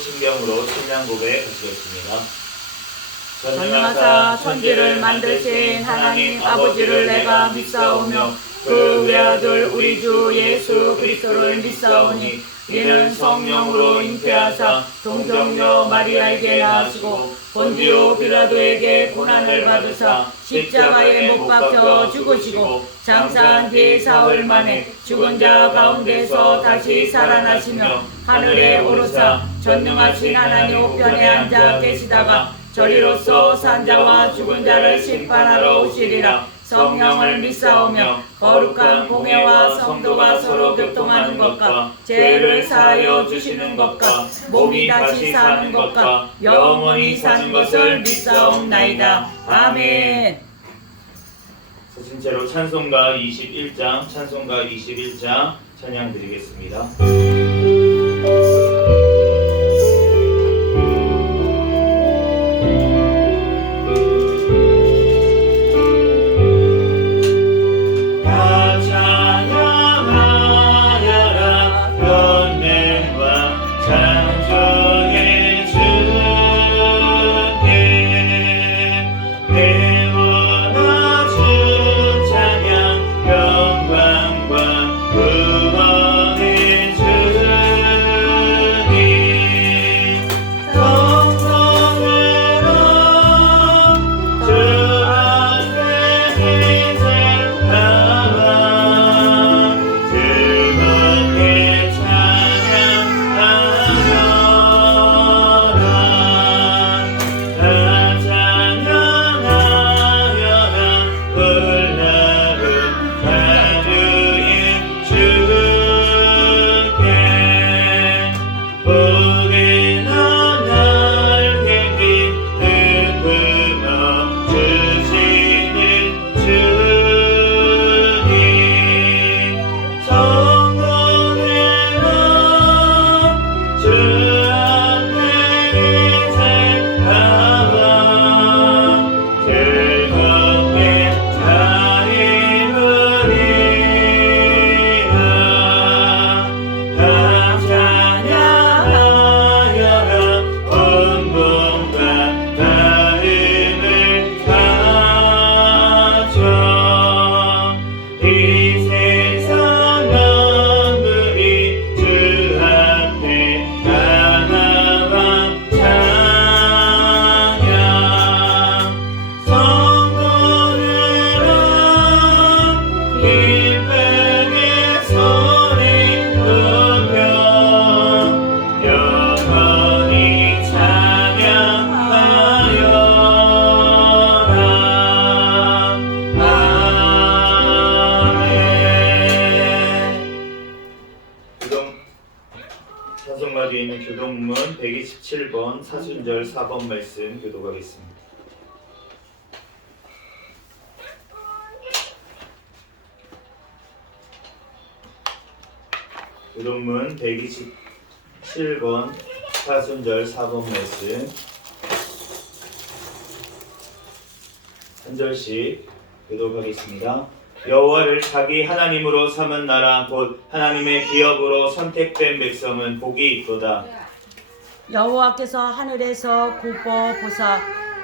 신병으로 신앙 고백 하시겠습니다. 전능하사 천지를 만드신 하나님 아버지를 내가 믿사오며 그 외아들 우리 주 예수 그리스도를 믿사오니 이는 성령으로 잉태하사 동정녀 마리아에게 나시고 본디오 빌라도에게 고난을 받으사 십자가에 못 박혀 죽으시고 장사한 뒤 사흘 만에 죽은 자 가운데서 다시 살아나시며 하늘에 오르사 전능하신 하나님 우편에 앉아 계시다가 저리로서 산자와 죽은 자를 심판하러 오시리라. 성령을 믿사오며 거룩한 공회와 성도가 서로 교통하는 것과 죄를 사하여 주시는 것과 몸이 다시 사는 것과 영원히 사는 것을 믿사옵나이다. 아멘. 서신체로 찬송가 21장 찬양 드리겠습니다. 찬송가 뒤에 있는 교동문 127번 사순절 4번 말씀 교독하겠습니다. 교동문 127번 사순절 4번 말씀 한 절씩 교독하겠습니다. 여호와를 자기 하나님으로 삼은 나라 곧 하나님의 기업으로 선택된 백성은 복이 있도다. 여호와께서 하늘에서 굽어 보사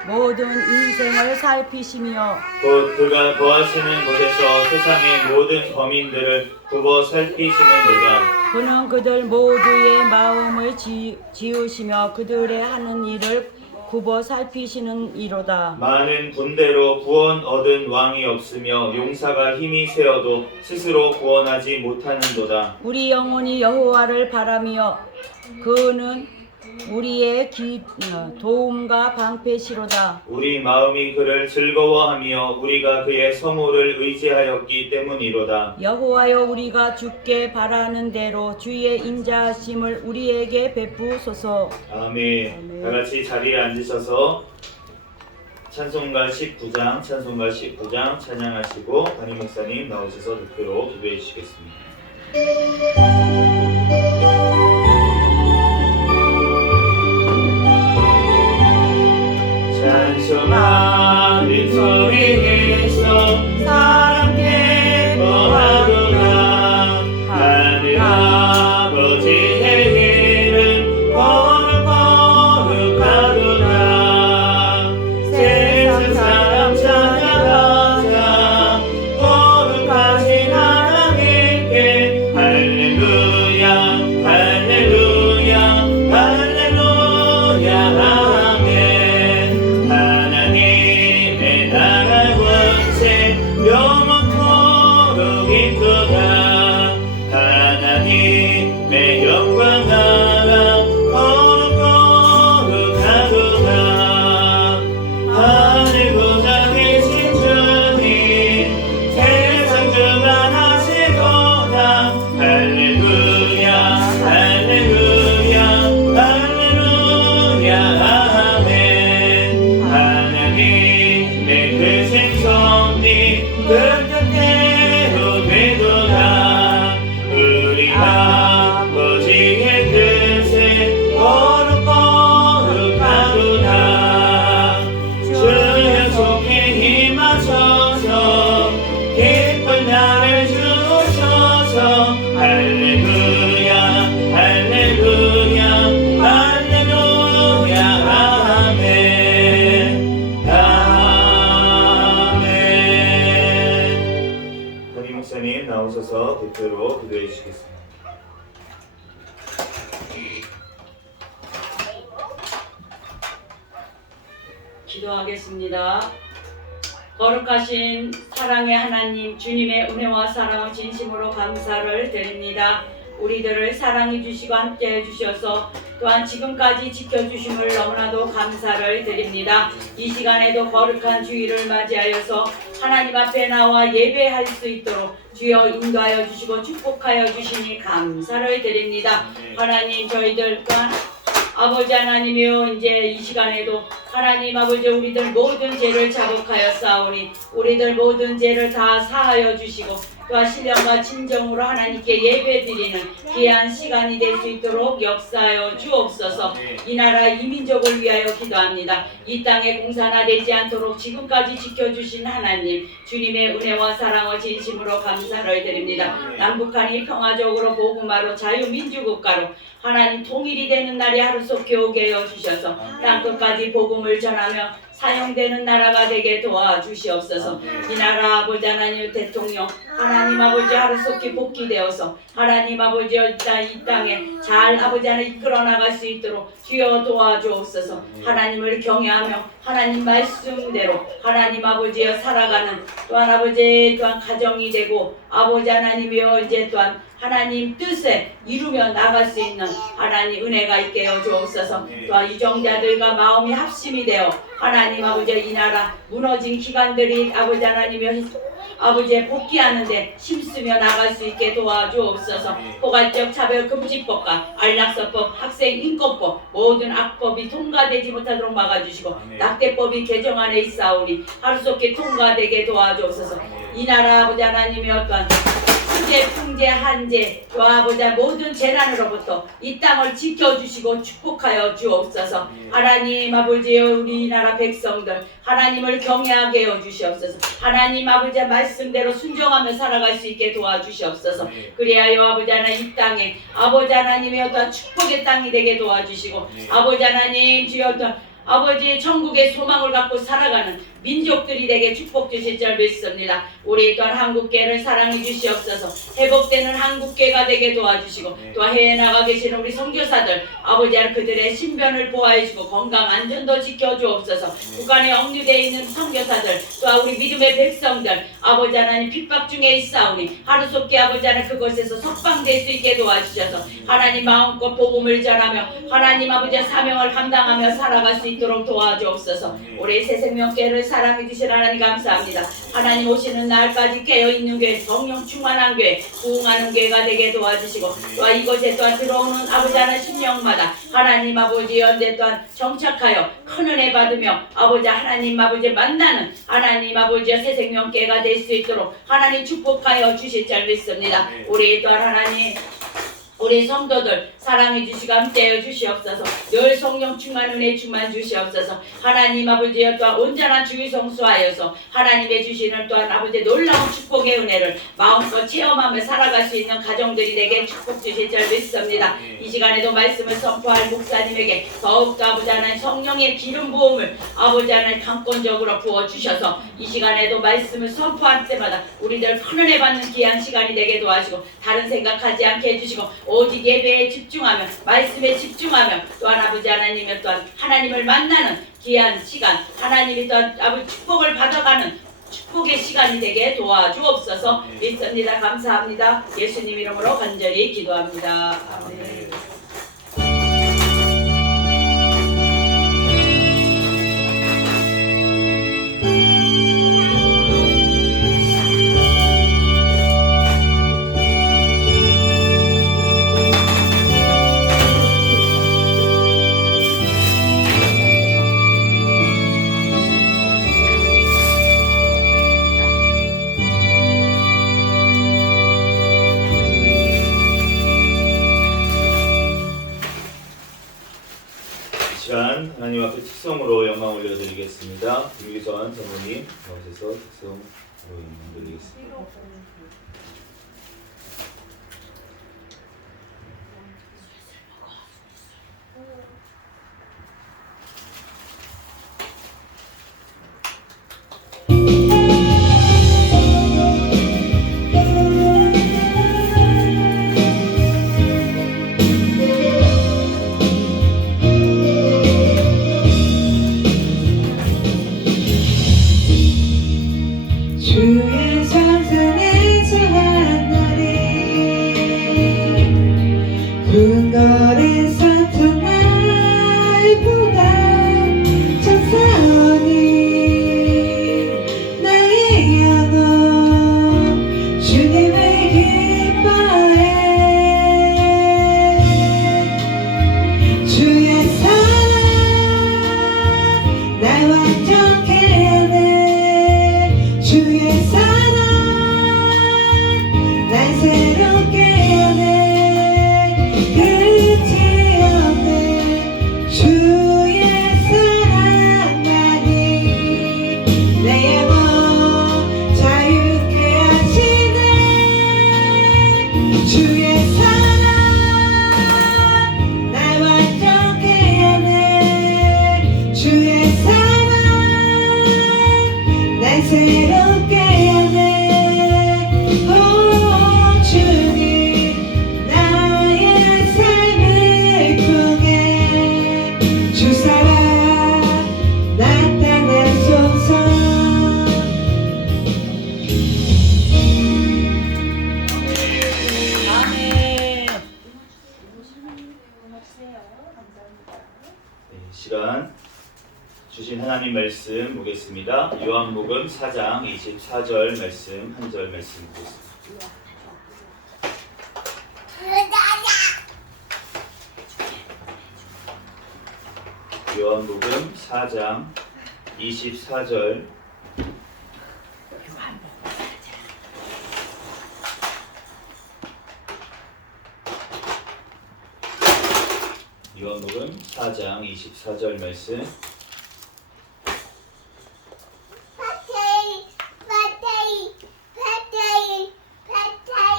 모든 인생을 살피시며 곧 그가 거하시는 곳에서 세상의 모든 범인들을 굽어 살피시는도다. 그는 그들 모두의 마음을 지으시며 그들의 하는 일을 굽어 살피시는 이로다. 많은 군대로 구원 얻은 왕이 없으며 용사가 힘이 세어도 스스로 구원하지 못하는도다. 우리 영혼이 여호와를 바라며 그는 우리의 도움과 방패시로다. 우리 마음이 그를 즐거워하며 우리가 그의 성호를 의지하였기 때문이로다. 여호와여 우리가 주께 바라는 대로 주의 인자하심을 우리에게 베푸소서. 아멘. 다 같이 자리에 앉으셔서 찬송가 19장 찬양하시고 담임 목사님 나오셔서 득표로 기도해 주시겠습니다. 찬송하는 소리에서 사랑해 거하구나. 하늘 아버지의 일은 거룩하시도다. 나오셔서 대표로 기도해 주시겠습니다. 기도하겠습니다. 거룩하신 사랑의 하나님, 주님의 은혜와 사랑을 진심으로 감사를 드립니다. 우리들을 사랑해 주시고 함께해 주셔서 또한 지금까지 지켜주심을 너무나도 감사를 드립니다. 이 시간에도 거룩한 주일을 맞이하여서 하나님 앞에 나와 예배할 수 있도록 주여 인도하여 주시고 축복하여 주시니 감사를 드립니다. 하나님, 저희들 또한 아버지 하나님이여, 이제 이 시간에도 하나님 아버지 우리들 모든 죄를 자복하여 싸우니 우리들 모든 죄를 다 사하여 주시고 또한 신령과 진정으로 하나님께 예배드리는 귀한 시간이 될 수 있도록 역사하여 주옵소서. 이 나라 이 민족을 위하여 기도합니다. 이 땅에 공사나 되지 않도록 지금까지 지켜주신 하나님, 주님의 은혜와 사랑을 진심으로 감사를 드립니다. 남북한이 평화적으로 복음화로 자유민주국가로 하나님 통일이 되는 날이 하루속히 오게 하여 주셔서 땅끝까지 복음을 전하며 사용되는 나라가 되게 도와주시옵소서. 이 나라 아버지 하나님 대통령 하나님 아버지 하루속히 복귀되어서 하나님 아버지 이 땅에 잘 아버지 하나 이끌어 나갈 수 있도록 주여 도와주옵소서. 하나님을 경외하며 하나님 말씀대로 하나님 아버지여 살아가는 또한 아버지 또한 가정이 되고 아버지 하나님이여 이제 또한 하나님 뜻에 이루며 나갈 수 있는 하나님 은혜가 있게 해 주옵소서. 또한 유정자들과 마음이 합심이 되어 하나님 아버지 이 나라 무너진 기관들이 아버지 하나님의 아버지의 복귀하는데 힘쓰며 나갈 수 있게 도와주옵소서. 포괄적 차별금지법과 안락사법, 학생인권법 모든 악법이 통과되지 못하도록 막아주시고 낙태법이 개정안에 있사오니 하루속히 통과되게 도와주옵소서. 이 나라 아버지 하나님의 어떠한 황제, 풍제, 한제, 또 아버지 모든 재난으로부터 이 땅을 지켜주시고 축복하여 주옵소서. 하나님 아버지여 우리나라 백성들 하나님을 경외하게 하여 주시옵소서. 하나님 아버지 말씀대로 순종하며 살아갈 수 있게 도와주시옵소서. 그리하여 아버지 하나님 이 땅에 아버지 하나님의 어떤 축복의 땅이 되게 도와주시고 아버지 하나님 주여 어떤 아버지 천국의 소망을 갖고 살아가는 민족들이 되게 축복 주실 줄 믿습니다. 우리 또한 한국계를 사랑해 주시옵소서. 회복되는 한국계가 되게 도와주시고 또 해외 나가 계시는 우리 선교사들 아버지 하나님 그들의 신변을 보호해 주고 건강 안전도 지켜주옵소서. 북한에 억류되어 있는 선교사들 또 우리 믿음의 백성들 아버지 하나님 핍박 중에 있사오니 하루속히 아버지 하나님 그곳에서 석방될 수 있게 도와주셔서 하나님 마음껏 복음을 전하며 하나님 아버지의 사명을 감당하며 살아갈 수 있도록 도와주옵소서. 우리 새생명교회를 사랑해 주신 하나님 감사합니다. 하나님 오시는 날까지 깨어있는 교회, 성령 충만한 교회, 부흥하는 교회가 되게 도와주시고 또한 이곳에 또한 들어오는 아버지 하나님 심령마다 하나님 아버지 연대 또한 정착하여 큰 은혜 받으며 아버지 하나님 아버지 만나는 하나님 아버지의 새생명교회가 될 수 있도록 하나님 축복하여 주실 줄 믿습니다. 우리 또한 하나님 우리 성도들 사랑해 주시고 함께해 주시옵소서. 늘 성령 충만 은혜 충만 주시옵소서. 하나님 아버지여 또한 온전한 주의 성수하여서 하나님의 주시는 또한 아버지 놀라운 축복의 은혜를 마음껏 체험하며 살아갈 수 있는 가정들이 되게 축복 주실 줄 믿습니다. 이 시간에도 말씀을 선포할 목사님에게 더욱더 아버지 하나님 성령의 기름 부음을 아버지 하나님 강권적으로 부어주셔서 이 시간에도 말씀을 선포할 때마다 우리들 큰 은혜 받는 귀한 시간이 되게 도와주시고 다른 생각하지 않게 해주시고 오직 예배에 집중하며 말씀에 집중하며 또한 아버지 하나님의 또한 하나님을 만나는 귀한 시간 하나님이 또한 아버지 축복을 받아가는 축복의 시간이 되게 도와주옵소서. 믿습니다. 감사합니다. 예수님 이름으로 간절히 기도합니다. 아멘. 시간 하나님 앞에 특성으로 영광 올려드리겠습니다. 김기선 전무님 나오셔서 특성으로 영광 드리겠습니다. 날 새롭게 하네. 오 주님 나의 삶을 통해 주 사랑 나타나소서. 아멘. 네, 시간 주신 하나님 말씀 보겠습니다. 요한복음 4장 24절 말씀 한 절 말씀 보겠습니다. 요한복음 4장 24절 요한복음 4장 24절 말씀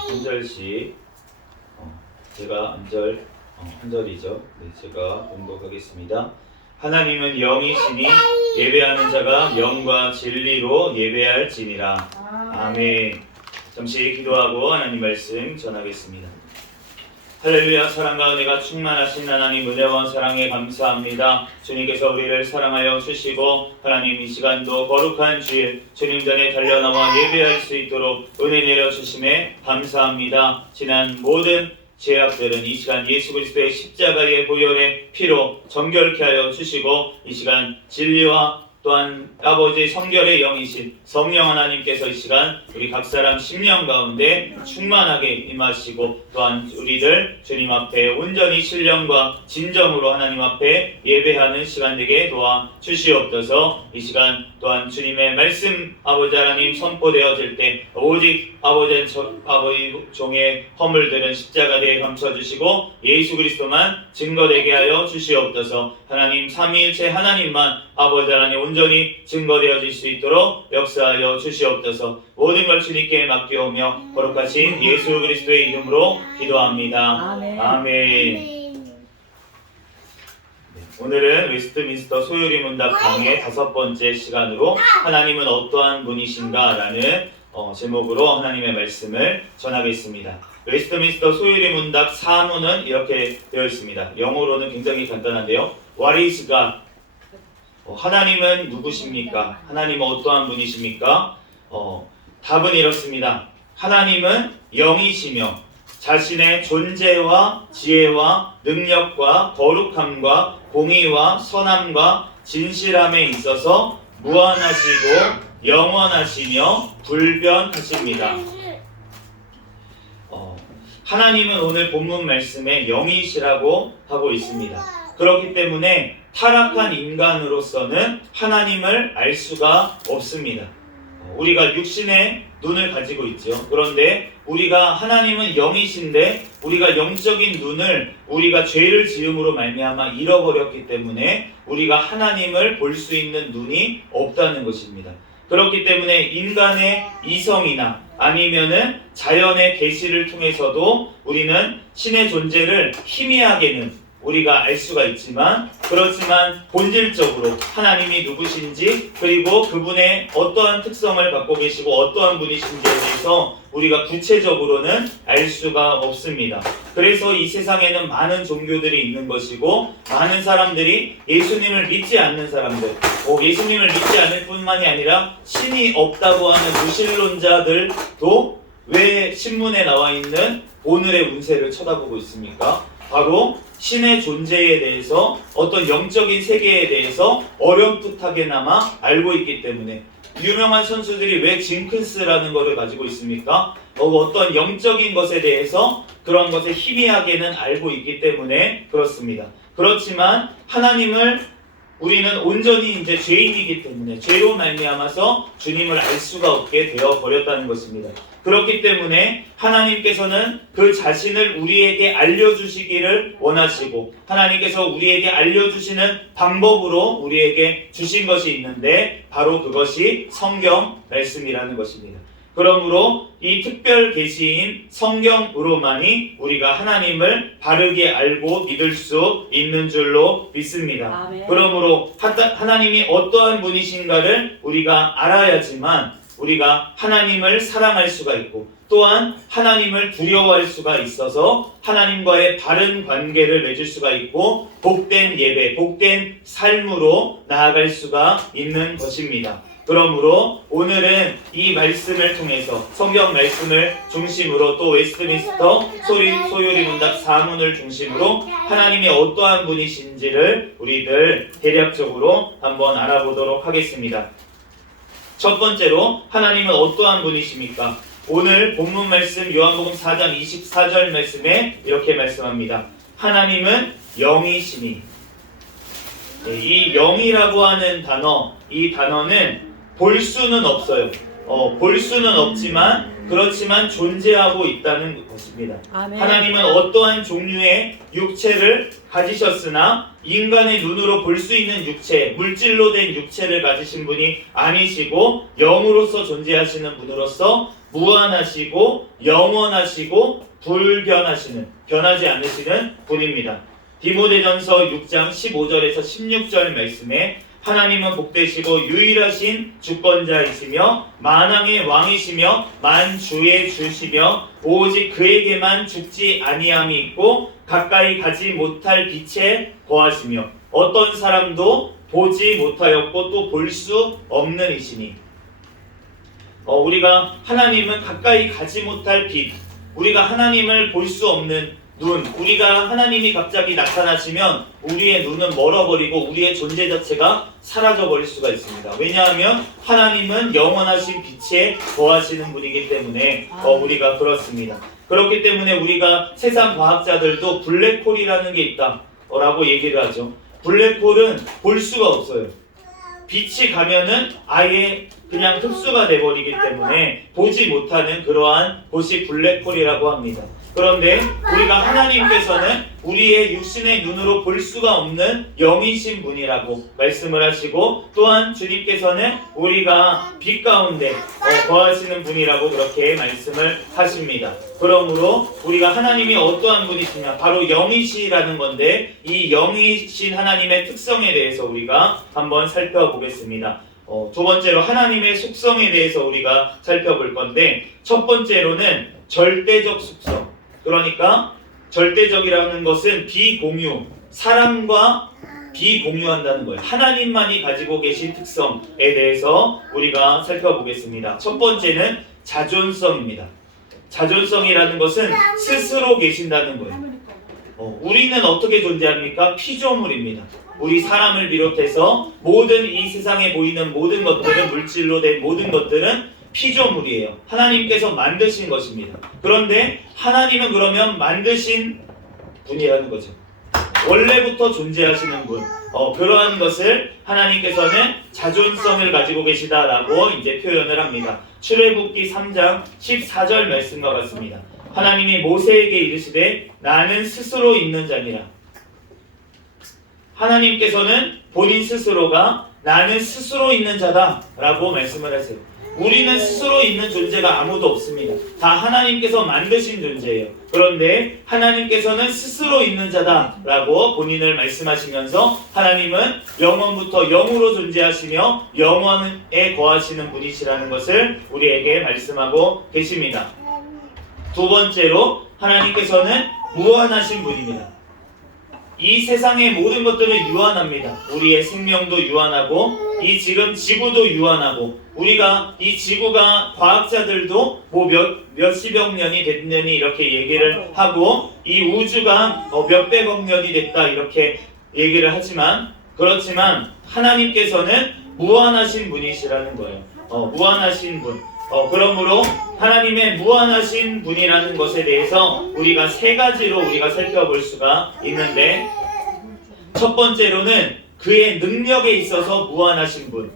한 절씩 제가 한 절이죠. 네, 제가 봉독하겠습니다. 하나님은 영이시니 예배하는 자가 영과 진리로 예배할지니라. 아멘. 잠시 기도하고 하나님 말씀 전하겠습니다. 할렐루야. 사랑과 은혜가 충만하신 하나님, 은혜와 사랑에 감사합니다. 주님께서 우리를 사랑하여 주시고 하나님 이 시간도 거룩한 주일 주님 전에 달려나와 예배할 수 있도록 은혜 내려주심에 감사합니다. 지난 모든 죄악들은 이 시간 예수 그리스도의 십자가의 보혈의 피로 정결케 하여 주시고 이 시간 진리와 또한 아버지 성결의 영이신 성령 하나님께서 이 시간 우리 각 사람 심령 가운데 충만하게 임하시고 또한 우리를 주님 앞에 온전히 신령과 진정으로 하나님 앞에 예배하는 시간 되게 도와 주시옵소서. 이 시간 또한 주님의 말씀 아버지 하나님 선포되어질 때 오직 아버지 종의 허물들은 십자가대에 감춰주시고 예수 그리스도만 증거되게 하여 주시옵소서. 하나님 삼위일체 하나님만 아버지 하나님 온전히 증거되어질 수 있도록 역사하여 주시옵소서. 모든 걸 주님께 맡겨오며 거룩하신 예수 그리스도의 이름으로 기도합니다. 아멘. 아멘. 오늘은 웨스트민스터 소요리 문답 강의 5번째 시간으로 하나님은 어떠한 분이신가 라는 제목으로 하나님의 말씀을 전하겠습니다. 웨스트민스터 소요리 문답 사문은 이렇게 되어 있습니다. 영어로는 굉장히 간단한데요. What is God? 하나님은 누구십니까? 하나님은 어떠한 분이십니까? 답은 이렇습니다. 하나님은 영이시며 자신의 존재와 지혜와 능력과 거룩함과 공의와 선함과 진실함에 있어서 무한하시고 영원하시며 불변하십니다. 하나님은 오늘 본문 말씀에 영이시라고 하고 있습니다. 그렇기 때문에 타락한 인간으로서는 하나님을 알 수가 없습니다. 우리가 육신의 눈을 가지고 있죠. 그런데 우리가 하나님은 영이신데 우리가 영적인 눈을 우리가 죄를 지음으로 말미암아 잃어버렸기 때문에 우리가 하나님을 볼 수 있는 눈이 없다는 것입니다. 그렇기 때문에 인간의 이성이나 아니면은 자연의 계시를 통해서도 우리는 신의 존재를 희미하게는 우리가 알 수가 있지만 그렇지만 본질적으로 하나님이 누구신지 그리고 그분의 어떠한 특성을 갖고 계시고 어떠한 분이신지에 대해서 우리가 구체적으로는 알 수가 없습니다. 그래서 이 세상에는 많은 종교들이 있는 것이고 많은 사람들이 예수님을 믿지 않는 사람들 예수님을 믿지 않을 뿐만이 아니라 신이 없다고 하는 무신론자들도 왜 신문에 나와 있는 오늘의 운세를 쳐다보고 있습니까? 바로 신의 존재에 대해서 어떤 영적인 세계에 대해서 어렴풋하게나마 알고 있기 때문에 유명한 선수들이 왜 징크스라는 것을 가지고 있습니까? 어떤 영적인 것에 대해서 그런 것을 희미하게는 알고 있기 때문에 그렇습니다. 그렇지만 하나님을 우리는 온전히 이제 죄인이기 때문에 죄로 말미암아서 주님을 알 수가 없게 되어 버렸다는 것입니다. 그렇기 때문에 하나님께서는 그 자신을 우리에게 알려주시기를 원하시고 하나님께서 우리에게 알려주시는 방법으로 우리에게 주신 것이 있는데 바로 그것이 성경 말씀이라는 것입니다. 그러므로 이 특별 계시인 성경으로만이 우리가 하나님을 바르게 알고 믿을 수 있는 줄로 믿습니다. 아멘. 그러므로 하나님이 어떠한 분이신가를 우리가 알아야지만 우리가 하나님을 사랑할 수가 있고 또한 하나님을 두려워할 수가 있어서 하나님과의 바른 관계를 맺을 수가 있고 복된 예배, 복된 삶으로 나아갈 수가 있는 것입니다. 그러므로 오늘은 이 말씀을 통해서 성경 말씀을 중심으로 또 웨스트민스터 소요리 문답 사문을 중심으로 하나님이 어떠한 분이신지를 우리들 대략적으로 한번 알아보도록 하겠습니다. 첫 번째로 하나님은 어떠한 분이십니까? 오늘 본문 말씀 요한복음 4장 24절 말씀에 이렇게 말씀합니다. 하나님은 영이시니. 이 영이라고 하는 단어, 이 단어는 볼 수는 없어요. 볼 수는 없지만 그렇지만 존재하고 있다는 것입니다. 아멘. 하나님은 어떠한 종류의 육체를 가지셨으나 인간의 눈으로 볼 수 있는 육체, 물질로 된 육체를 가지신 분이 아니시고 영으로서 존재하시는 분으로서 무한하시고 영원하시고 불변하시는, 변하지 않으시는 분입니다. 디모데전서 6장 15절에서 16절 말씀에 하나님은 복되시고 유일하신 주권자이시며 만왕의 왕이시며 만주의 주시며 오직 그에게만 죽지 아니함이 있고 가까이 가지 못할 빛에 거하시며 어떤 사람도 보지 못하였고 또 볼 수 없는 이시니. 우리가 하나님은 가까이 가지 못할 빛, 우리가 하나님을 볼 수 없는 눈, 우리가 하나님이 갑자기 나타나시면 우리의 눈은 멀어버리고 우리의 존재 자체가 사라져버릴 수가 있습니다. 왜냐하면 하나님은 영원하신 빛에 거하시는 분이기 때문에 우리가 그렇습니다. 그렇기 때문에 우리가 세상 과학자들도 블랙홀이라는 게 있다 라고 얘기를 하죠. 블랙홀은 볼 수가 없어요. 빛이 가면은 아예 그냥 흡수가 돼버리기 때문에 보지 못하는 그러한 곳이 블랙홀이라고 합니다. 그런데 우리가 하나님께서는 우리의 육신의 눈으로 볼 수가 없는 영이신 분이라고 말씀을 하시고 또한 주님께서는 우리가 빛 가운데 거하시는 분이라고 그렇게 말씀을 하십니다. 그러므로 우리가 하나님이 어떠한 분이시냐, 바로 영이시라는 건데 이 영이신 하나님의 특성에 대해서 우리가 한번 살펴보겠습니다. 두 번째로 하나님의 속성에 대해서 우리가 살펴볼 건데 첫 번째로는 절대적 속성. 그러니까 절대적이라는 것은 비공유, 사람과 비공유한다는 거예요. 하나님만이 가지고 계신 특성에 대해서 우리가 살펴보겠습니다. 첫 번째는 자존성입니다. 자존성이라는 것은 스스로 계신다는 거예요. 우리는 어떻게 존재합니까? 피조물입니다. 우리 사람을 비롯해서 모든 이 세상에 보이는 모든 것들은, 물질로 된 모든 것들은 피조물이에요. 하나님께서 만드신 것입니다. 그런데 하나님은 그러면 만드신 분이라는 거죠. 원래부터 존재하시는 분. 그러한 것을 하나님께서는 자존성을 가지고 계시다라고 이제 표현을 합니다. 출애굽기 3장 14절 말씀과 같습니다. 하나님이 모세에게 이르시되 나는 스스로 있는 자니라. 하나님께서는 본인 스스로가 나는 스스로 있는 자다 라고 말씀을 하세요. 우리는 스스로 있는 존재가 아무도 없습니다. 다 하나님께서 만드신 존재예요. 그런데 하나님께서는 스스로 있는 자다라고 본인을 말씀하시면서 하나님은 영원부터 영으로 존재하시며 영원에 거하시는 분이시라는 것을 우리에게 말씀하고 계십니다. 두 번째로 하나님께서는 무한하신 분입니다. 이 세상의 모든 것들은 유한합니다. 우리의 생명도 유한하고 이 지금 지구도 유한하고 우리가 이 지구가 과학자들도 뭐 몇십억 년이 됐느니 이렇게 얘기를 하고 이 우주가 몇백억 년이 됐다 이렇게 얘기를 하지만 그렇지만 하나님께서는 무한하신 분이시라는 거예요. 무한하신 분. 그러므로 하나님의 무한하신 분이라는 것에 대해서 우리가 세 가지로 우리가 살펴볼 수가 있는데 첫 번째로는 그의 능력에 있어서 무한하신 분.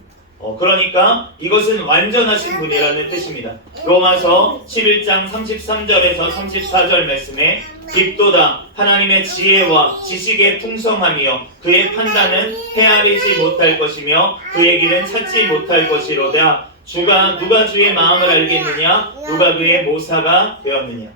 그러니까 이것은 완전하신 분이라는 뜻입니다. 로마서 11장 33절에서 34절 말씀에 깊도다 하나님의 지혜와 지식의 풍성함이요 그의 판단은 헤아리지 못할 것이며 그의 길은 찾지 못할 것이로다. 누가 주의 마음을 알겠느냐? 누가 그의 모사가 되었느냐?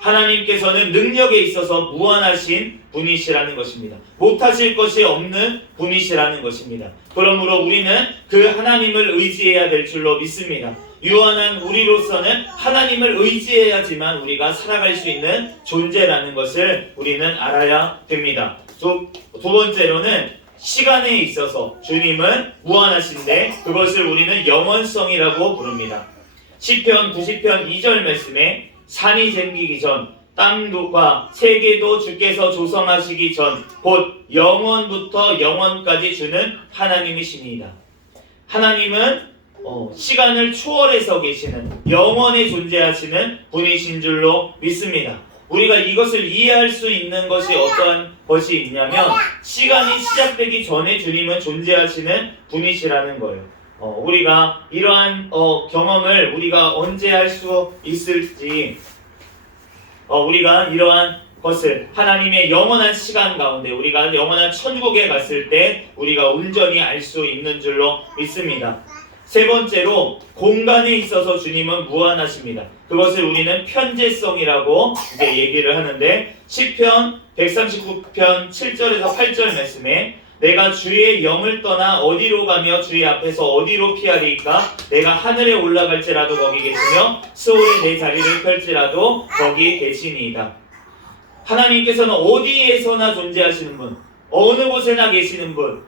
하나님께서는 능력에 있어서 무한하신 분이시라는 것입니다. 못하실 것이 없는 분이시라는 것입니다. 그러므로 우리는 그 하나님을 의지해야 될 줄로 믿습니다. 유한한 우리로서는 하나님을 의지해야지만 우리가 살아갈 수 있는 존재라는 것을 우리는 알아야 됩니다. 두 번째로는 시간에 있어서 주님은 무한하신데 그것을 우리는 영원성이라고 부릅니다. 시편 90편 2절 말씀에 산이 생기기 전 땅과 세계도 주께서 조성하시기 전 곧 영원부터 영원까지 주는 하나님이십니다. 하나님은 시간을 초월해서 계시는 영원에 존재하시는 분이신 줄로 믿습니다. 우리가 이것을 이해할 수 있는 것이 어떠한 것이 있냐면 시간이 시작되기 전에 주님은 존재하시는 분이시라는 거예요. 우리가 이러한 경험을 우리가 언제 할 수 있을지 우리가 이러한 것을 하나님의 영원한 시간 가운데 우리가 영원한 천국에 갔을 때 우리가 온전히 알 수 있는 줄로 믿습니다. 세 번째로 공간에 있어서 주님은 무한하십니다. 그것을 우리는 편재성이라고 이제 얘기를 하는데 시편 139편 7절에서 8절 말씀에 내가 주의 영을 떠나 어디로 가며 주의 앞에서 어디로 피하리까? 내가 하늘에 올라갈지라도 거기 계시며 스올에 내 자리를 펼지라도 거기 계시니이다. 하나님께서는 어디에서나 존재하시는 분, 어느 곳에나 계시는 분,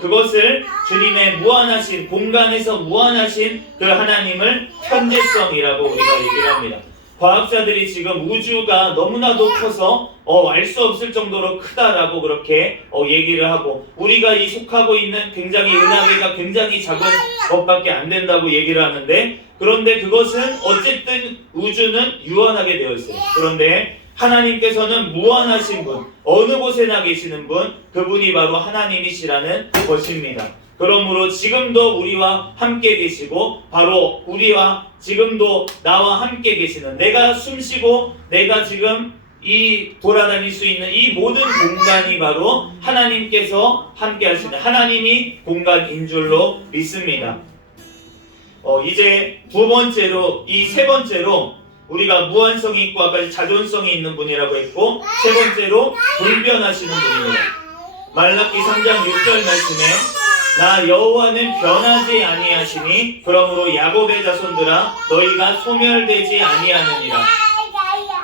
그것을 주님의 무한하신 공간에서 무한하신 그 하나님을 편재성이라고 우리가 얘기를 합니다. 과학자들이 지금 우주가 너무나도 커서 알 수 없을 정도로 크다라고 그렇게 얘기를 하고 우리가 이 속하고 있는 굉장히 은하계가 굉장히 작은 것밖에 안 된다고 얘기를 하는데 그런데 그것은 어쨌든 우주는 유한하게 되어 있어요. 그런데 하나님께서는 무한하신 분, 어느 곳에나 계시는 분, 그분이 바로 하나님이시라는 것입니다. 그러므로 지금도 우리와 함께 계시고 바로 우리와 지금도 나와 함께 계시는 내가 숨쉬고 내가 지금 이 돌아다닐 수 있는 이 모든 공간이 바로 하나님께서 함께 하시는 하나님이 공간인 줄로 믿습니다. 이제 두 번째로 이 세 번째로 우리가 무한성이 있고 아까 자존성이 있는 분이라고 했고 세 번째로 불변하시는 분입니다. 말라기 3장 6절 말씀에 나 여호와는 변하지 아니하시니 그러므로 야곱의 자손들아 너희가 소멸되지 아니하느니라.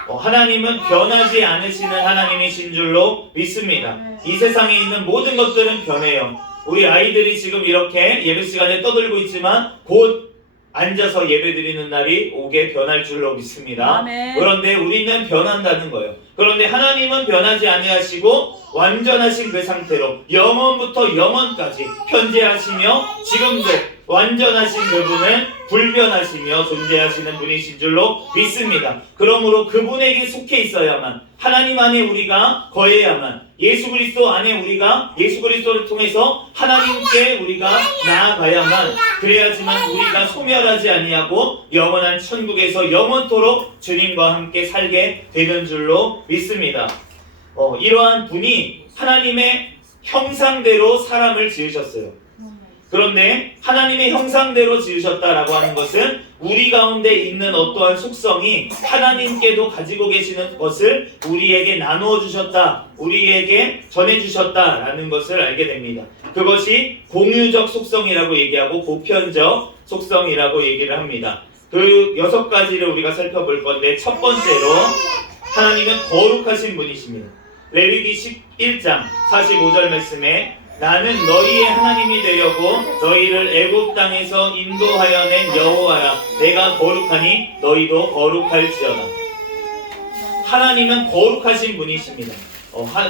하나님은 변하지 않으시는 하나님이신 줄로 믿습니다. 이 세상에 있는 모든 것들은 변해요. 우리 아이들이 지금 이렇게 예배 시간에 떠들고 있지만 곧 앉아서 예배드리는 날이 오게 변할 줄로 믿습니다. 아멘. 그런데 우리는 변한다는 거예요. 그런데 하나님은 변하지 아니하시고 완전하신 그 상태로 영원부터 영원까지 편재하시며 지금도 완전하신 그분은 불변하시며 존재하시는 분이신 줄로 믿습니다. 그러므로 그분에게 속해 있어야만 하나님 안에 우리가 거해야만 예수 그리스도 안에 우리가 예수 그리스도를 통해서 하나님께 우리가 나아가야만 그래야지만 우리가 소멸하지 아니하고 영원한 천국에서 영원토록 주님과 함께 살게 되는 줄로 믿습니다. 이러한 분이 하나님의 형상대로 사람을 지으셨어요. 그런데 하나님의 형상대로 지으셨다라고 하는 것은 우리 가운데 있는 어떠한 속성이 하나님께도 가지고 계시는 것을 우리에게 나누어 주셨다, 우리에게 전해 주셨다라는 것을 알게 됩니다. 그것이 공유적 속성이라고 얘기하고 보편적 속성이라고 얘기를 합니다. 그 6가지를 우리가 살펴볼 건데 첫 번째로 하나님은 거룩하신 분이십니다. 레위기 11장 45절 말씀에 나는 너희의 하나님이 되려고 너희를 애굽 땅에서 인도하여 낸 여호와라. 내가 거룩하니 너희도 거룩할지어다. 하나님은 거룩하신 분이십니다.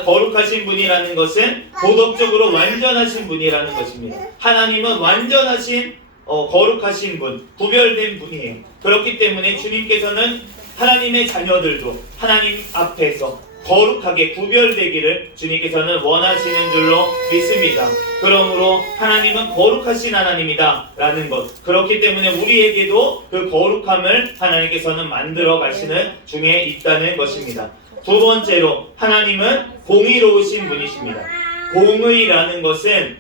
거룩하신 분이라는 것은 도덕적으로 완전하신 분이라는 것입니다. 하나님은 완전하신 거룩하신 분, 구별된 분이에요. 그렇기 때문에 주님께서는 하나님의 자녀들도 하나님 앞에서 거룩하게 구별되기를 주님께서는 원하시는 줄로 믿습니다. 그러므로 하나님은 거룩하신 하나님이다 라는 것, 그렇기 때문에 우리에게도 그 거룩함을 하나님께서는 만들어 가시는 중에 있다는 것입니다. 두 번째로 하나님은 공의로우신 분이십니다. 공의라는 것은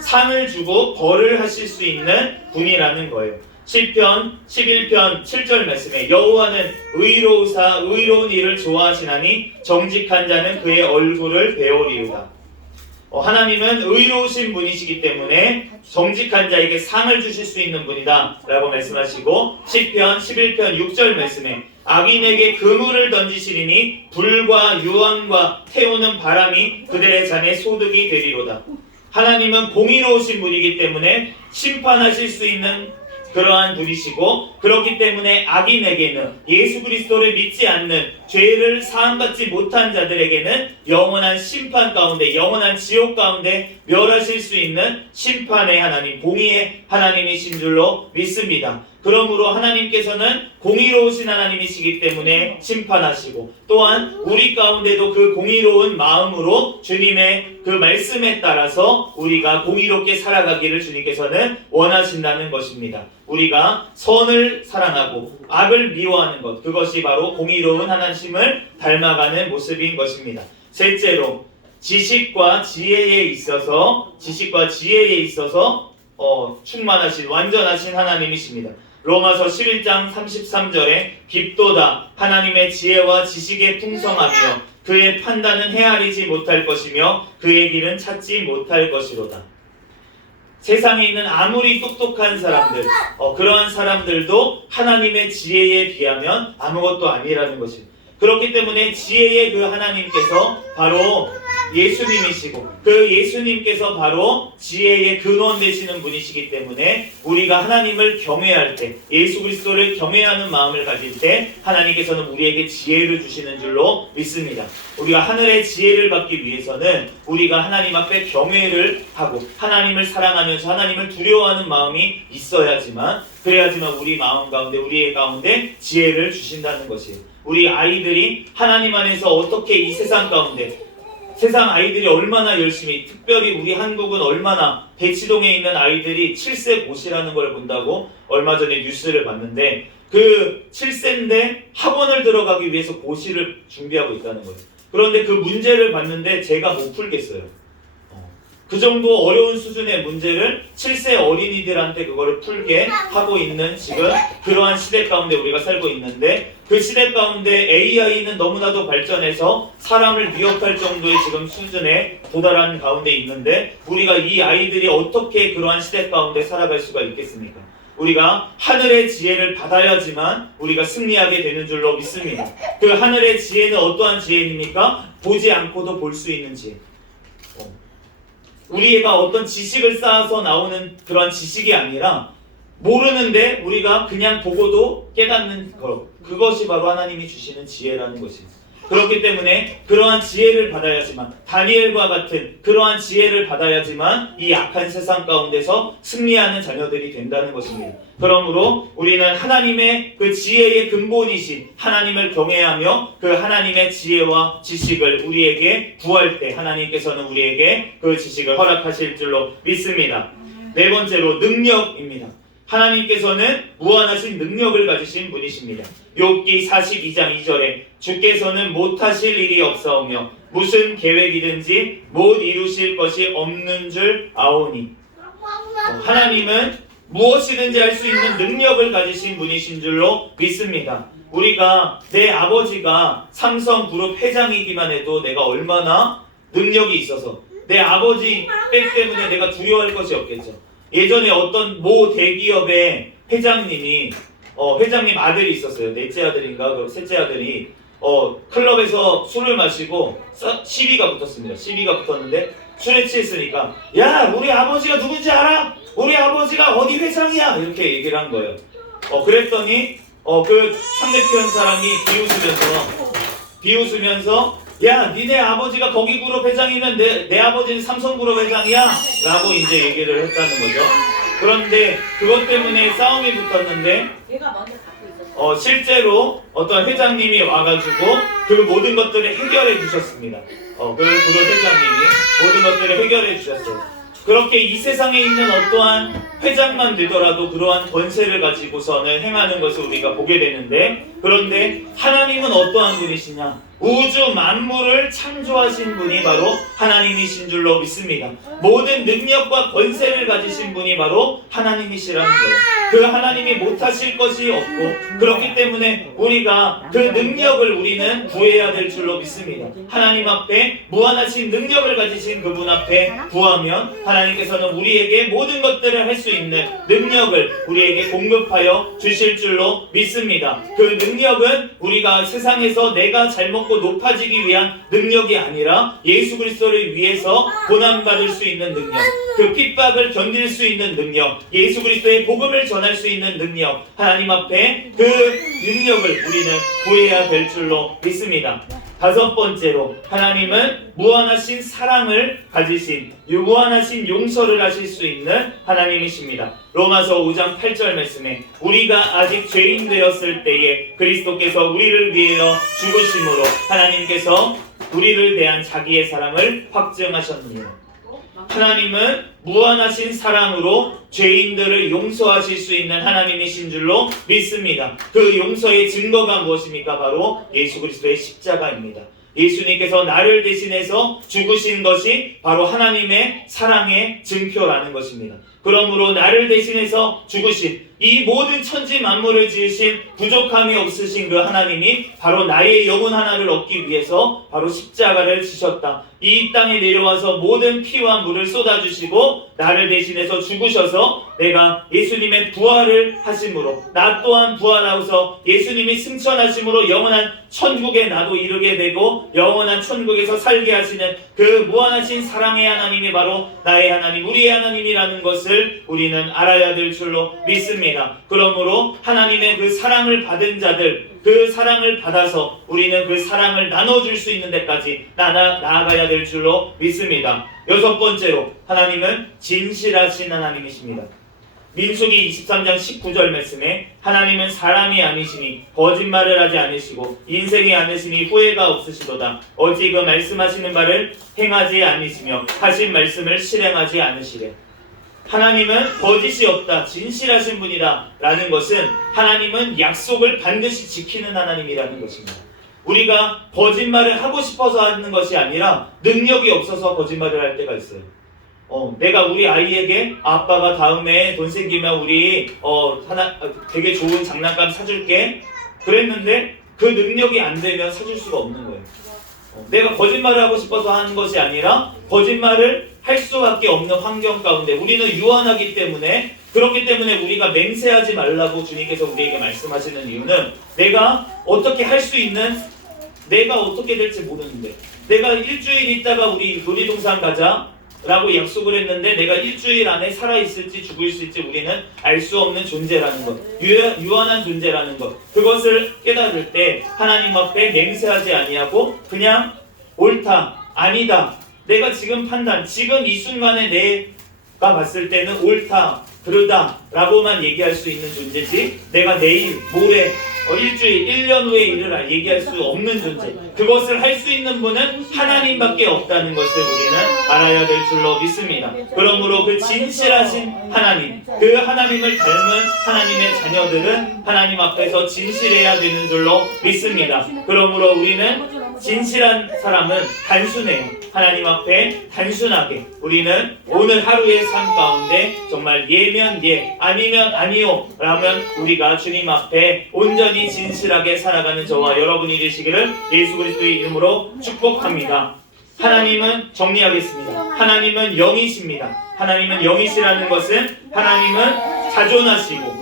상을 주고 벌을 하실 수 있는 분이라는 거예요. 시편 11편 7절 말씀에 여호와는 의로우사 의로운 일을 좋아하시나니 정직한 자는 그의 얼굴을 배우리우다. 하나님은 의로우신 분이시기 때문에 정직한 자에게 상을 주실 수 있는 분이다 라고 말씀하시고, 시편 11편 6절 말씀에 악인에게 그물을 던지시리니 불과 유황과 태우는 바람이 그들의 잔에 소득이 되리로다. 하나님은 공의로우신 분이기 때문에 심판하실 수 있는 그러한 분이시고, 그렇기 때문에 악인에게는, 예수 그리스도를 믿지 않는 죄를 사함받지 못한 자들에게는 영원한 심판 가운데, 영원한 지옥 가운데 멸하실 수 있는 심판의 하나님, 공의의 하나님이신 줄로 믿습니다. 그러므로 하나님께서는 공의로우신 하나님이시기 때문에 심판하시고, 또한 우리 가운데도 그 공의로운 마음으로 주님의 그 말씀에 따라서 우리가 공의롭게 살아가기를 주님께서는 원하신다는 것입니다. 우리가 선을 사랑하고 악을 미워하는 것, 그것이 바로 공의로운 하나님을 닮아가는 모습인 것입니다. 셋째로, 지식과 지혜에 있어서 충만하신 완전하신 하나님이십니다. 로마서 11장 33절에 깊도다 하나님의 지혜와 지식의 풍성하며 그의 판단은 헤아리지 못할 것이며 그의 길은 찾지 못할 것이로다. 세상에 있는 아무리 똑똑한 사람들, 그러한 사람들도 하나님의 지혜에 비하면 아무것도 아니라는 것입니다. 그렇기 때문에 지혜의 그 하나님께서 바로 예수님이시고, 그 예수님께서 바로 지혜의 근원 되시는 분이시기 때문에 우리가 하나님을 경외할 때, 예수 그리스도를 경외하는 마음을 가질 때 하나님께서는 우리에게 지혜를 주시는 줄로 믿습니다. 우리가 하늘의 지혜를 받기 위해서는 우리가 하나님 앞에 경외를 하고 하나님을 사랑하면서 하나님을 두려워하는 마음이 있어야지만, 그래야지만 우리 마음 가운데, 우리의 가운데 지혜를 주신다는 것이에요. 우리 아이들이 하나님 안에서 어떻게 이 세상 가운데, 세상 아이들이 얼마나 열심히, 특별히 우리 한국은 얼마나 대치동에 있는 아이들이 7세 고시라는 걸 본다고 얼마 전에 뉴스를 봤는데, 그 7세인데 학원을 들어가기 위해서 고시를 준비하고 있다는 거예요. 그런데 그 문제를 봤는데 제가 못 풀겠어요. 그 정도 어려운 수준의 문제를 7세 어린이들한테 그거를 풀게 하고 있는 지금 그러한 시대 가운데 우리가 살고 있는데, 그 시대 가운데 AI는 너무나도 발전해서 사람을 위협할 정도의 지금 수준에 도달한 가운데 있는데, 우리가 이 아이들이 어떻게 그러한 시대 가운데 살아갈 수가 있겠습니까? 우리가 하늘의 지혜를 받아야지만 우리가 승리하게 되는 줄로 믿습니다. 그 하늘의 지혜는 어떠한 지혜입니까? 보지 않고도 볼 수 있는 지혜. 우리가 어떤 지식을 쌓아서 나오는 그런 지식이 아니라, 모르는데 우리가 그냥 보고도 깨닫는 것, 그것이 바로 하나님이 주시는 지혜라는 것입니다. 그렇기 때문에 그러한 지혜를 받아야지만, 다니엘과 같은 그러한 지혜를 받아야지만 이 악한 세상 가운데서 승리하는 자녀들이 된다는 것입니다. 그러므로 우리는 하나님의 그 지혜의 근본이신 하나님을 경외하며 그 하나님의 지혜와 지식을 우리에게 구할 때 하나님께서는 우리에게 그 지식을 허락하실 줄로 믿습니다. 네 번째로, 능력입니다. 하나님께서는 무한하신 능력을 가지신 분이십니다. 욥기 42장 2절에 주께서는 못하실 일이 없사오며 무슨 계획이든지 못 이루실 것이 없는 줄 아오니. 하나님은 무엇이든지 할 수 있는 능력을 가지신 분이신 줄로 믿습니다. 우리가 내 아버지가 삼성그룹 회장이기만 해도 내가 얼마나 능력이 있어서 내 아버지 백 때문에 내가 두려워할 것이 없겠죠. 예전에 어떤 모 대기업의 회장님이 회장님 아들이 있었어요. 넷째 아들인가 셋째 아들이 클럽에서 술을 마시고 시비가 붙었습니다. 시비가 붙었는데 술에 취했으니까, 야, 우리 아버지가 누군지 알아? 우리 아버지가 어디 회장이야? 이렇게 얘기를 한 거예요. 그랬더니 그 상대편 사람이 비웃으면서 야, 니네 아버지가 거기 그룹 회장이면 내 아버지는 삼성그룹 회장이야? 라고 이제 얘기를 했다는 거죠. 그런데 그것 때문에 싸움이 붙었는데, 얘가 먼저 갖고 있었어. 실제로 어떤 회장님이 와가지고 그 모든 것들을 해결해 주셨습니다. 그 그룹 회장님이 모든 것들을 해결해 주셨어요. 그렇게 이 세상에 있는 어떠한 회장만 되더라도 그러한 권세를 가지고서는 행하는 것을 우리가 보게 되는데, 그런데 하나님은 어떠한 분이시냐? 우주 만물을 창조하신 분이 바로 하나님이신 줄로 믿습니다. 모든 능력과 권세를 가지신 분이 바로 하나님이시라는 거예요. 그 하나님이 못하실 것이 없고, 그렇기 때문에 우리가 그 능력을 우리는 구해야 될 줄로 믿습니다. 하나님 앞에 무한하신 능력을 가지신 그분 앞에 구하면 하나님께서는 우리에게 모든 것들을 할 수 있는 능력을 우리에게 공급하여 주실 줄로 믿습니다. 그 능력은 우리가 세상에서 내가 잘 먹고 높아지기 위한 능력이 아니라 예수 그리스도를 위해서 고난받을 수 있는 능력, 그 핍박을 견딜 수 있는 능력, 예수 그리스도의 복음을 전할 수 있는 능력, 하나님 앞에 그 능력을 우리는 구해야 될 줄로 믿습니다. 다섯 번째로, 하나님은 무한하신 사랑을 가지신, 무한하신 용서를 하실 수 있는 하나님이십니다. 로마서 5장 8절 말씀에 우리가 아직 죄인 되었을 때에 그리스도께서 우리를 위하여 죽으심으로 하나님께서 우리를 대한 자기의 사랑을 확증하셨느니라. 하나님은 무한하신 사랑으로 죄인들을 용서하실 수 있는 하나님이신 줄로 믿습니다. 그 용서의 증거가 무엇입니까? 바로 예수 그리스도의 십자가입니다. 예수님께서 나를 대신해서 죽으신 것이 바로 하나님의 사랑의 증표라는 것입니다. 그러므로 나를 대신해서 죽으신, 이 모든 천지 만물을 지으신 부족함이 없으신 그 하나님이 바로 나의 영혼 하나를 얻기 위해서 바로 십자가를 지셨다. 이 땅에 내려와서 모든 피와 물을 쏟아주시고 나를 대신해서 죽으셔서 내가 예수님의 부활을 하심으로, 나 또한 부활하고서 예수님이 승천하심으로 영원한 천국에 나도 이르게 되고 영원한 천국에서 살게 하시는 그 무한하신 사랑의 하나님이 바로 나의 하나님, 우리의 하나님이라는 것을 우리는 알아야 될 줄로 믿습니다. 그러므로 하나님의 그 사랑을 받은 자들, 그 사랑을 받아서 우리는 그 사랑을 나눠줄 수 있는 데까지 나아가야 될 줄로 믿습니다. 여섯 번째로, 하나님은 진실하신 하나님이십니다. 민수기 23장 19절 말씀에 하나님은 사람이 아니시니 거짓말을 하지 않으시고 인생이 아니시니 후회가 없으시도다. 어찌 그 말씀하시는 바를 행하지 않으시며 하신 말씀을 실행하지 않으시래. 하나님은 거짓이 없다, 진실하신 분이다 라는 것은 하나님은 약속을 반드시 지키는 하나님이라는 것입니다. 우리가 거짓말을 하고 싶어서 하는 것이 아니라 능력이 없어서 거짓말을 할 때가 있어요. 내가 우리 아이에게 아빠가 다음에 돈 생기면 우리 되게 좋은 장난감 사줄게 그랬는데 그 능력이 안 되면 사줄 수가 없는 거예요. 내가 거짓말을 하고 싶어서 하는 것이 아니라 거짓말을 할 수밖에 없는 환경 가운데 우리는 유한하기 때문에, 그렇기 때문에 우리가 맹세하지 말라고 주님께서 우리에게 말씀하시는 이유는, 내가 어떻게 할 수 있는, 내가 어떻게 될지 모르는데, 내가 일주일 있다가 우리 놀이동산 가자 라고 약속을 했는데 내가 일주일 안에 살아있을지 죽을지 우리는 알 수 없는 존재라는 것, 유한한 존재라는 것, 그것을 깨달을 때 하나님 앞에 맹세하지 아니하고 그냥 옳다, 아니다, 내가 지금 판단, 지금 이 순간에 내가 봤을 때는 옳다, 그르다 라고만 얘기할 수 있는 존재지, 내가 내일, 모레, 일주일, 1년 후의 일을 얘기할 수 없는 존재, 그것을 할 수 있는 분은 하나님밖에 없다는 것을 우리는 알아야 될 줄로 믿습니다. 그러므로 그 진실하신 하나님, 그 하나님을 닮은 하나님의 자녀들은 하나님 앞에서 진실해야 되는 줄로 믿습니다. 그러므로 우리는 진실한 사람은 단순해요. 하나님 앞에 단순하게 우리는 오늘 하루의 삶 가운데 정말 예면 예, 아니면 아니요 라면 우리가 주님 앞에 온전히 진실하게 살아가는 저와 여러분이 되시기를 예수 그리스도의 이름으로 축복합니다. 하나님은, 정리하겠습니다. 하나님은 영이십니다. 하나님은 영이시라는 것은 하나님은 자존하시고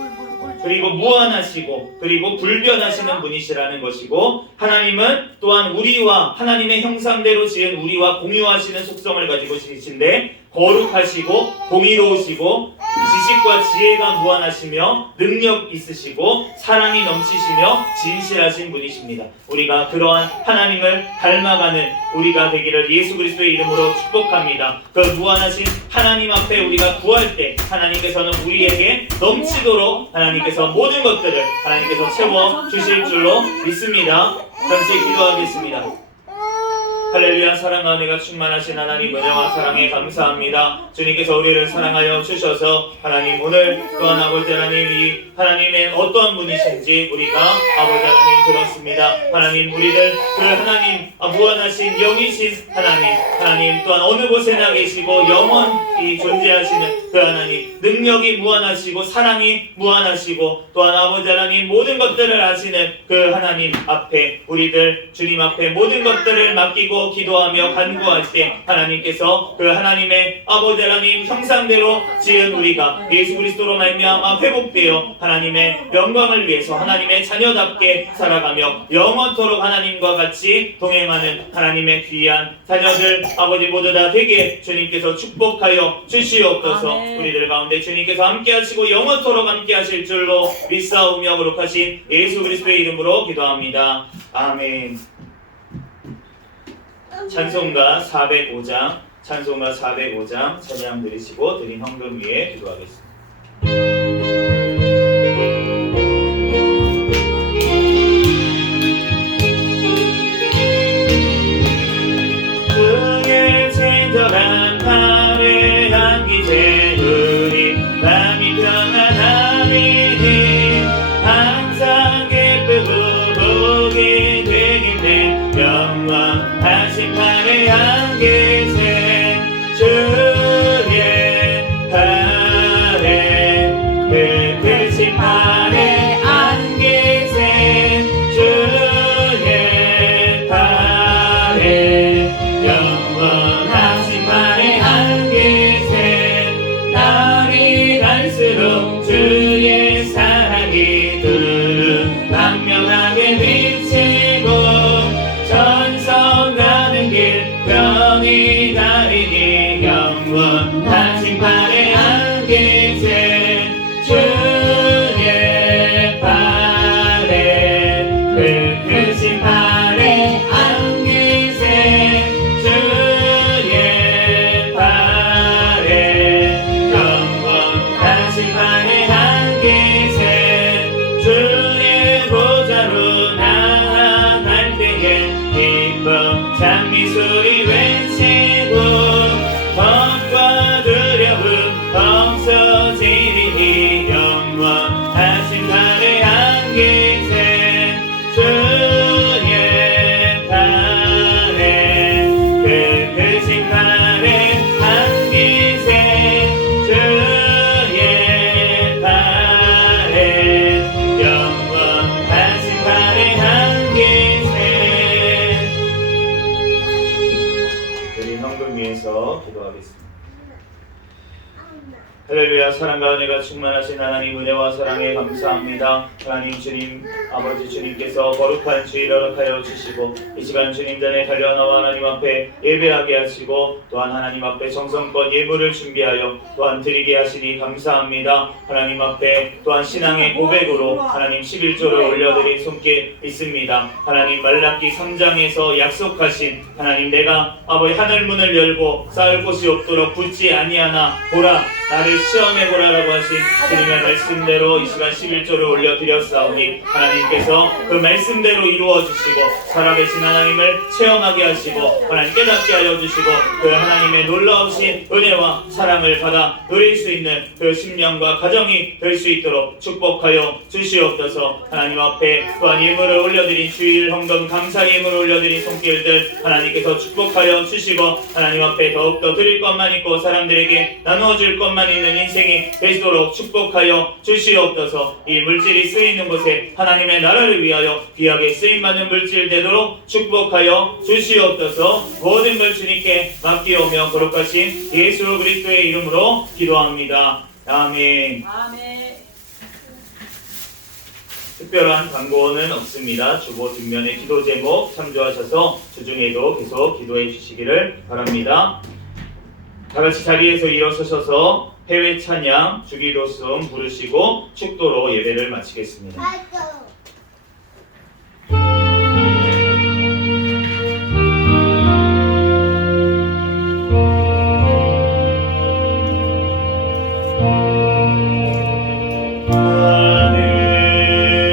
그리고 무한하시고 그리고 불변하시는 분이시라는 것이고, 하나님은 또한 우리와 하나님의 형상대로 지은 우리와 공유하시는 속성을 가지고 계신데 거룩하시고 공의로우시고 지식과 지혜가 무한하시며 능력 있으시고 사랑이 넘치시며 진실하신 분이십니다. 우리가 그러한 하나님을 닮아가는 우리가 되기를 예수 그리스도의 이름으로 축복합니다. 그 무한하신 하나님 앞에 우리가 구할 때 하나님께서는 우리에게 넘치도록 하나님께서 모든 것들을 하나님께서 채워 주실 줄로 믿습니다. 잠시 기도하겠습니다. 할렐루야. 사랑과 은혜가 충만하신 하나님, 은혜와 사랑에 감사합니다. 주님께서 우리를 사랑하여 주셔서 하나님, 오늘 또한 아버지 하나님, 이 하나님의 어떠한 분이신지 우리가 아버지 하나님 들었습니다. 하나님, 우리들 그 하나님 무한하신 영이신 하나님 또한 어느 곳에나 계시고 영원히 존재하시는 그 하나님, 능력이 무한하시고 사랑이 무한하시고 또한 아버지 하나님 모든 것들을 아시는 그 하나님 앞에 우리들 주님 앞에 모든 것들을 맡기고 기도하며 간구할 때 하나님께서 그 하나님의 아버지 하나님 형상대로 지은 우리가 예수 그리스도로 말미암아 회복되어 하나님의 영광을 위해서 하나님의 자녀답게 살아가며 영원토록 하나님과 같이 동행하는 하나님의 귀한 자녀들 아버지 모두 다 되게 주님께서 축복하여 주시옵소서. 아멘. 우리들 가운데 주님께서 함께 하시고 영원토록 함께 하실 줄로 믿사오며 거룩하신 예수 그리스도의 이름으로 기도합니다. 아멘. 찬송가 405장 찬양 드리시고 드린 헌금 위에 기도하겠습니다. 그의 친절한 밤의 향기 재우리 마음이 평안하리니 항상 기쁘고 복이 되겠네. 영원하신 밤의 향기세 주의 발에 그 크신 발에 안기세 주의 발에 영원하신 발에 안기세 날이 갈수록 주의 사랑이 두루 광명하게 비치고 전성 가는 길 편히 다니니 영원하신 발에 안기세 주의 발에 그 크신 발에 안기세 주의 발에 영원하신 발에 안기세 주의 보좌로 나아갈 때에 기쁨 장미소리 외치고 겁과 두려움 없어지리니 영원하신 발에 안기세 주의 발에 그 크신 발에 안기세 주의 발에 영원하신 발에 안기세. 우리 헌금 위해서 기도하겠습니다. 할렐루야. 사랑과 은혜가 충만하신 하나님, 은혜와 사랑에 감사합니다. 하나님 주님 아버지 주님께서 거룩한 주일 허락하여 주시고 이 시간 주님 전에 달려나와 하나님 앞에 예배하게 하시고 또한 하나님 앞에 정성껏 예물을 준비하여 또한 드리게 하시니 감사합니다. 하나님 앞에 또한 신앙의 고백으로 하나님 11조를 올려드린 손길 있습니다. 하나님 말라기 3장에서 약속하신 하나님, 내가 아버지 하늘문을 열고 쌓을 곳이 없도록 굳지 아니하나 보라 나를 시험해보라라고 하신 주님의 말씀대로 이 시간 11조를 올려드렸사오니 하나님께서 그 말씀대로 이루어주시고 살아계신 하나님을 체험하게 하시고 하나님 깨닫게 하여 주시고 그 하나님의 놀라우신 은혜와 사랑을 받아 누릴 수 있는 그 심령과 가정이 될 수 있도록 축복하여 주시옵소서. 하나님 앞에 또한 예물을 올려드린 주일 헌금 감사 예물을 올려드린 손길들 하나님께서 축복하여 주시고 하나님 앞에 더욱더 드릴 것만 있고 사람들에게 나누어줄 것만 있는 인생이 되시도록 축복하여 주시옵소서. 이 물질이 쓰이는 곳에 하나님의 나라를 위하여 귀하게 쓰임받는 물질 되도록 축복하여 주시옵소서. 모든 걸 주님께 맡기오며 거룩하신 예수 그리스도의 이름으로 기도합니다. 아멘. 아멘. 특별한 광고는 없습니다. 주보 뒷면에 기도 제목 참조하셔서 주중에도 계속 기도해 주시기를 바랍니다. 다 같이 자리에서 일어서셔서 해외 찬양 주기도송 부르시고 축도로 예배를 마치겠습니다.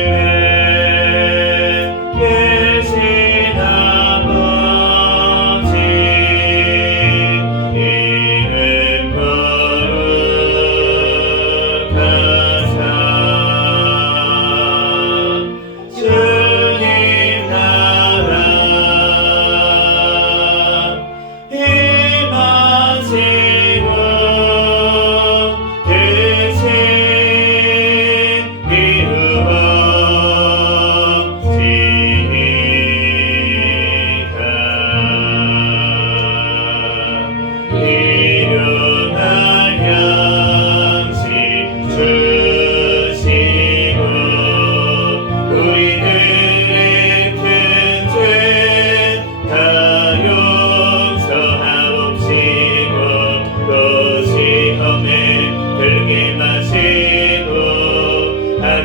하늘에 계신 아버지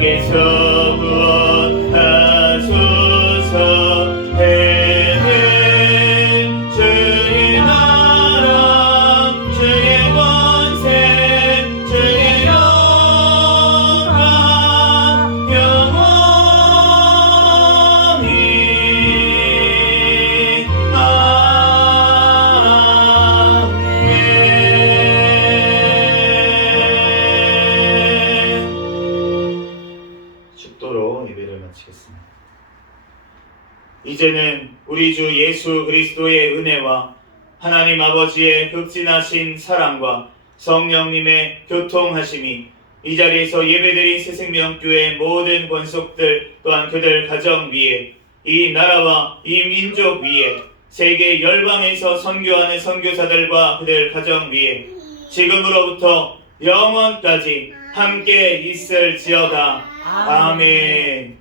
악에서 구원하소서. 해는 주의 나라 주의 권세 주의 영광 영원히 아멘. 축도로 예배를 마치겠습니다. 이제는 우리 주 예수 그리스도의 은혜와 하나님 아버지의 극진하신 사랑과 성령님의 교통하심이 이 자리에서 예배드린 새생명교회 모든 권속들 또한 그들 가정 위에 이 나라와 이 민족 위에 세계 열방에서 선교하는 선교사들과 그들 가정 위에 지금으로부터 영원까지 함께 있을지어다. 아멘.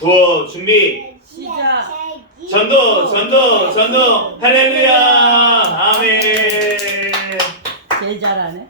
구호 준비. 시작. 전도 할렐루야. 아멘. 제일 잘하네.